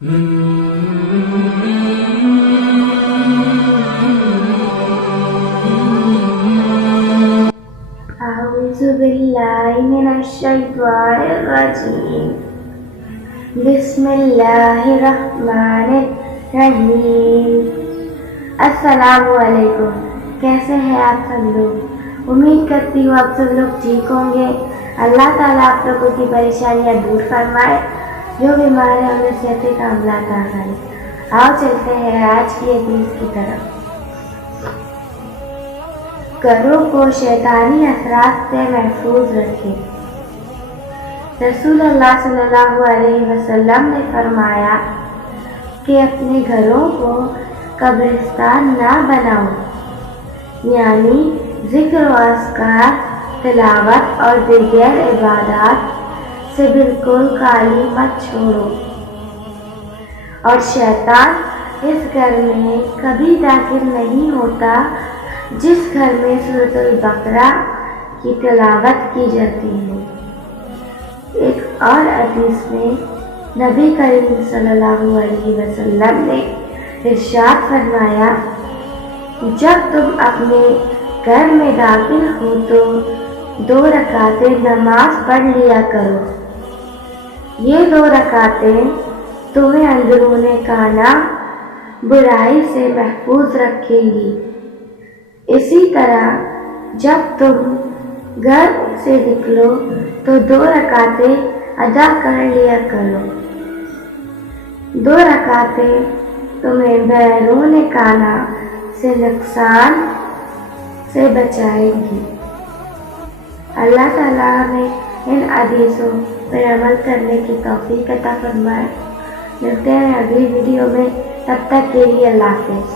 أعوذ بالله من الشيطان الرجيم بسم الله الرحمن الرحیم۔ السلام علیکم، کیسے ہیں آپ سب لوگ؟ امید کرتی ہوں آپ سب لوگ ٹھیک ہوں گے۔ اللہ تعالیٰ آپ لوگوں کی پریشانیاں دور فرمائے، جو بیمار ہیں انہیں صحت کاملہ عطا کرے۔ آؤ چلتے ہیں آج کی حدیث کی طرف۔ گھروں کو شیطانی اثرات سے محفوظ رکھیں۔ رسول اللہ صلی اللہ علیہ وسلم نے فرمایا کہ اپنے گھروں کو قبرستان نہ بناؤ، یعنی ذکر و اذکار، تلاوت اور دیگر عبادات سے بالکل خالی مت چھوڑو، اور شیطان اس گھر میں کبھی داخل نہیں ہوتا جس گھر میں سورۃ البقرہ کی تلاوت کی جاتی ہے۔ ایک اور حدیث میں نبی کریم صلی اللہ علیہ وسلم نے ارشاد فرمایا، جب تم اپنے گھر میں داخل ہو تو 2 رکعتیں نماز پڑھ لیا کرو، یہ 2 رکعتیں تمہیں اندرون خانہ برائی سے محفوظ رکھیں گی۔ اسی طرح جب تم گھر سے نکلو تو 2 رکعتیں ادا کر لیا کرو، 2 رکعتیں تمہیں بیرون خانہ سے نقصان سے بچائیں گی۔ اللہ تعالیٰ ہمیں ان حدیثوں پر عمل کرنے کی توفیق عطا فرمائے۔ ملتے ہیں اگلی ویڈیو میں، تب تک کے لیے اللہ حافظ۔